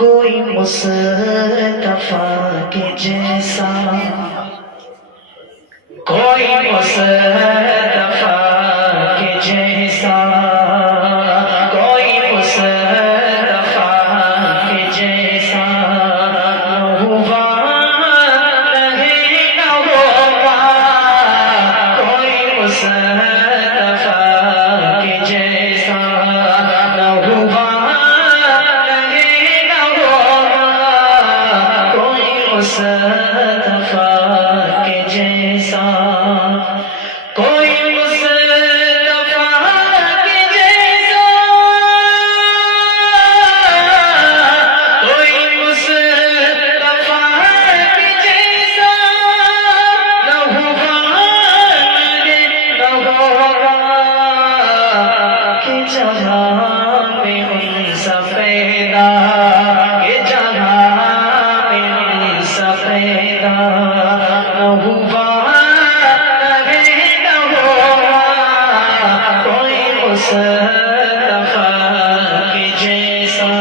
कोई मुस्तफा के जैसा, कोई मुस्तफा के जैसा, कोई मुस्तफा के जैसा न हुआ नहीं न होगा। कोई मुस्तफा के जैसा न हुआ नहीं न होगा। कोई मुस्तफा के जैसा, कोई मुस्तफा के जैसा, कोई मुस्तफा के जैसा न हुआ न होगा। कि जहाँ में उनसा पैदा, कि जहाँ में उनसा पैदा न हुआ नहीं न होगा। कोई मुस्तफा के जैसा,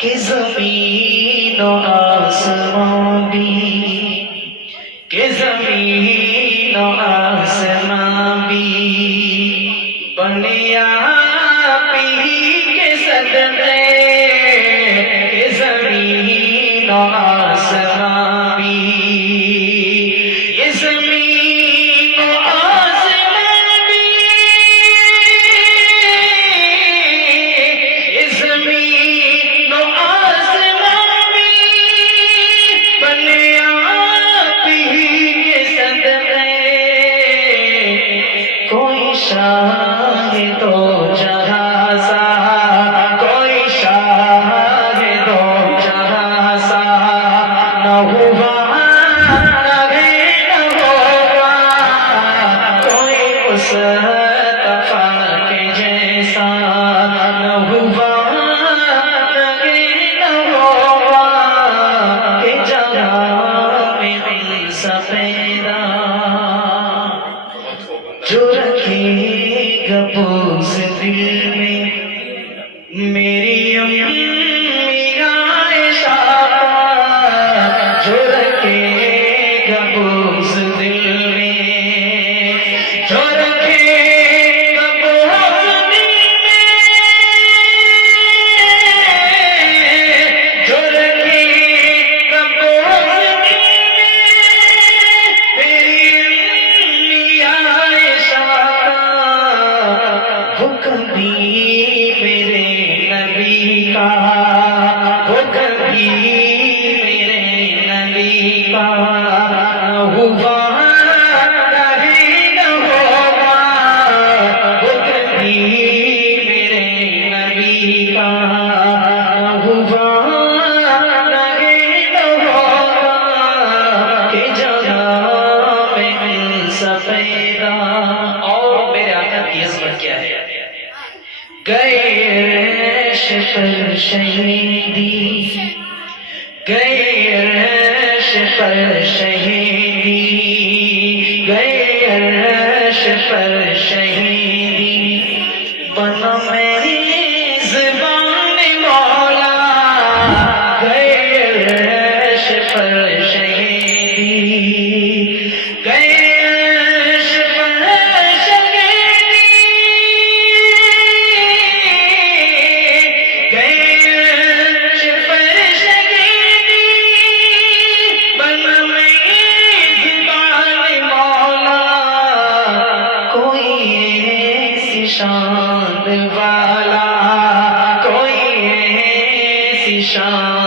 कि ज़मीन और आसमां भी, कि ज़मीन और आसमां भी बने आप ही के सदक़े। कि ज़मीन और आसमां भी, ये ज़मीन और आसमां भी, ये ज़मीन और आसमां भी बने आप ही के सदक़े। कोई शाहिदो जहाँ सा, कोई शाहिदो जहाँ सा न हुआ नहीं न होगा। कोई मुस्तफा के जैसा न हुआ नहीं न होगा। कि जहाँ में उनसा पैदा, जो रखेगा बोझ दिल में मेरी अम्मी आयशा का, जो रखेगा बोझ दिल में, जो रखेगा बोझ दिल में, जो रखेगा बोझ दिल में मेरी अम्मी आयशा का। वो कभी मेरे नबी का, वो कभी मेरे नबी का न हुआ नहीं न होगा। वो कभी मेरे नबी का न हुआ नहीं न होगा। कि जहाँ में उनसा पैदा। और मेरे आका की अज़मत क्या है? गैर पर शहीदी, गैर पर शहीदी, गैर पर शहीदी बना मेरी ज़बान मौला। गैर पर शहीदी, गैर पर शहीदी, गैर पर शहीदी बना मेरी ज़बान मौला। कोई ऐसी शान वाला, कोई ऐसी शान